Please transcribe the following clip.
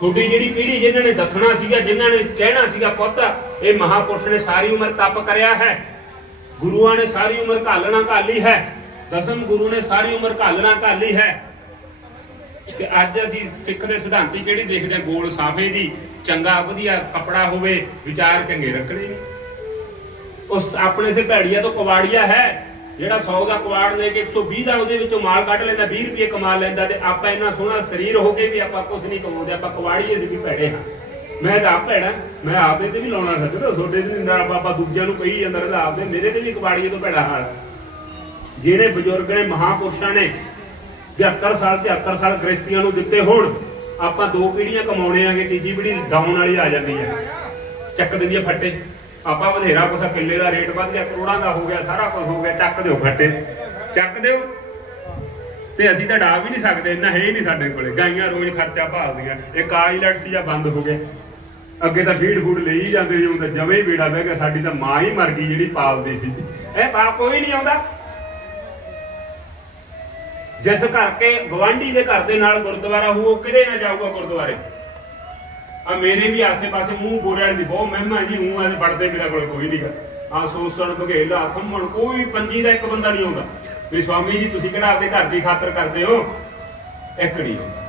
ਤੁਹਾਡੀ ਜਿਹੜੀ ਪੀੜ੍ਹੀ ਜਿਨ੍ਹਾਂ ਨੇ ਦੱਸਣਾ ਸੀਗਾ, ਜਿਨ੍ਹਾਂ ਨੇ ਕਹਿਣਾ ਸੀਗਾ, ਪੁੱਤ, ਇਹ ਮਹਾਪੁਰਸ਼ ਨੇ ਸਾਰੀ ਉਮਰ ਤਪ ਕਰਿਆ ਹੈ। ਗੁਰੂਆਂ ਨੇ ਸਾਰੀ ਉਮਰ ਘਾਲਣਾ ਘਾਲੀ ਹੈ। ਦਸਮ ਗੁਰੂ ਨੇ ਸਾਰੀ ਉਮਰ ਘਾਲਣਾ ਘਾਲੀ ਹੈ। ਤੇ ਅੱਜ ਅਸੀਂ ਸਿੱਖ ਦੇ ਸਿਧਾਂਤੀ ਕਿਹੜੀ ਦੇਖਦੇ ਹਾਂ? ਗੋਲ ਸਾਫੇ ਦੀ, ਚੰਗਾ, ਵਧੀਆ ਕੱਪੜਾ ਹੋਵੇ, ਵਿਚਾਰ ਚੰਗੇ ਰੱਖਣੇ ਉਸ ਆਪਣੇ ਸੇ ਭੈੜੀਆ ਤੋਂ ਕਵਾੜੀਆ ਹੈ। ਜਿਹੜਾ 100 ਦਾ ਕਵਾੜ ਲੈ ਕੇ 120 ਦਾ ਉਹਦੇ ਵਿੱਚੋਂ ਮਾਲ ਕੱਢ ਲੈਂਦਾ 20 ਰੁਪਏ ਕਮਾ ਲੈਂਦਾ ਤੇ ਆਪਾਂ ਇੰਨਾ ਸੋਹਣਾ ਸਰੀਰ ਹੋ ਕੇ ਵੀ ਆਪਾਂ ਕੁਝ ਨਹੀਂ ਕਮਾਉਂਦੇ, ਆਪਾਂ ਕਵਾੜੀਏ ਸੀ ਵੀ ਭੈੜੇ ਹਾਂ। ਮੈਂ ਤਾਂ ਆਪ ਭੈੜਾ, ਮੈਂ ਆਪਦੇ ਤੇ ਵੀ ਲਾਉਣਾ ਸੱਜਦਾ ਤੁਹਾਡੇ ਤੇ ਨਾ ਬਾਬਾ ਦੂਜਿਆਂ ਨੂੰ ਕਹੀ ਜਾਂਦਾ ਰਹਿੰਦਾ, ਆਪਦੇ, ਮੇਰੇ ਤੇ ਵੀ ਕਵਾੜੀਏ ਤੋਂ ਭੈੜਾ ਹਾਲ। ਜਿਹੜੇ ਬਜ਼ੁਰਗ ਨੇ, ਮਹਾਪੁਰਸ਼ਾਂ ਨੇ 72 ਸਾਲ 73 ਸਾਲ ਗ੍ਰਸਤੀਆਂ ਨੂੰ ਦਿੱਤੇ ਹੋਣ, ਆਪਾਂ ਦੋ ਪੀੜੀਆਂ ਕਮਾਉਣੇ ਆਂਗੇ, ਤੀਜੀ ਪੀੜੀ ਡਾਊਨ ਵਾਲੀ ਆ ਜਾਂਦੀ ਹੈ ਚੱਕ ਦਿੰਦੀ ਹੈ ਫੱਟੇ। ਆਪਾਂ ਵਧੇਰਾ ਕੁਛ ਕਿੱਲੇ ਦਾ ਰੇਟ ਵੱਧ ਗਿਆ ਕਰੋੜਾਂ ਦਾ ਹੋ ਗਿਆ, ਸਾਰਾ ਕੁਝ ਹੋ ਗਿਆ, ਚੱਕ ਦਿਓ ਫੱਟੇ ਚੱਕ ਦਿਓ। ਤੇ ਅਸੀਂ ਤਾਂ ਡਾ ਵੀ ਨਹੀਂ ਸਕਦੇ, ਇੰਨਾ ਹੈ ਹੀ ਨਹੀਂ ਸਾਡੇ ਕੋਲੇ। ਗਾਈਆਂ ਰੋਜ਼ ਖਰਚਾ ਭਾਲਦੀਆਂ। ਇਹ ਕਾਈਲਟ ਸੀ ਜਾਂ ਬੰਦ ਹੋ ਗਏ। ਅੱਗੇ ਤਾਂ ਫੀਡ ਫੂਡ ਲਈ ਜਾਂਦੇ ਸੀ, ਹੁਣ ਜਵੇਂ ਹੀ ਬੇੜਾ ਬਹਿ ਗਿਆ। ਸਾਡੀ ਤਾਂ ਮਾਂ ਹੀ ਮਰ ਗਈ ਜਿਹੜੀ ਪਾਲਦੀ ਸੀ। ਇਹ ਪਾਲ ਕੋਈ ਨਹੀਂ ਆਉਂਦਾ। ਜਿਸ ਕਰਕੇ ਕੇ ਗਵਾਂਢੀ ਦੇ ਘਰ ਦੇ ਨਾਲ ਗੁਰਦੁਆਰਾ ਹੋਊ, ਉਹ ਕਿਤੇ ਨਾ ਜਾਊਗਾ ਗੁਰਦੁਆਰੇ? ਆ ਮੇਰੇ ਵੀ ਆਸੇ-ਪਾਸੇ ਮੂੰਹ ਬੋਰਿਆਂ ਦੀ ਬਹੁਤ ਮਹਿਮਾ ਜੀ, ਮੂੰਹ ਐ ਵੜਦੇ ਮੇਰਾ ਕੋਲ ਕੋਈ ਨਹੀਂਗਾ ਆ ਸੋਸਣ ਬਘੇਲਾ ਥੰਮਣ ਕੋਈ ਪੰਜੀ ਦਾ ਇੱਕ ਬੰਦਾ ਨਹੀਂ ਆਉਂਦਾ। ਵੀ ਸਵਾਮੀ ਜੀ, ਤੁਸੀਂ ਕਿਹੜਾ ਆਪਦੇ ਘਰ ਦੀ ਖਾਤਰ ਕਰਦੇ ਹੋ? ਇੱਕ ਨਹੀਂ ਆਉਂਦਾ।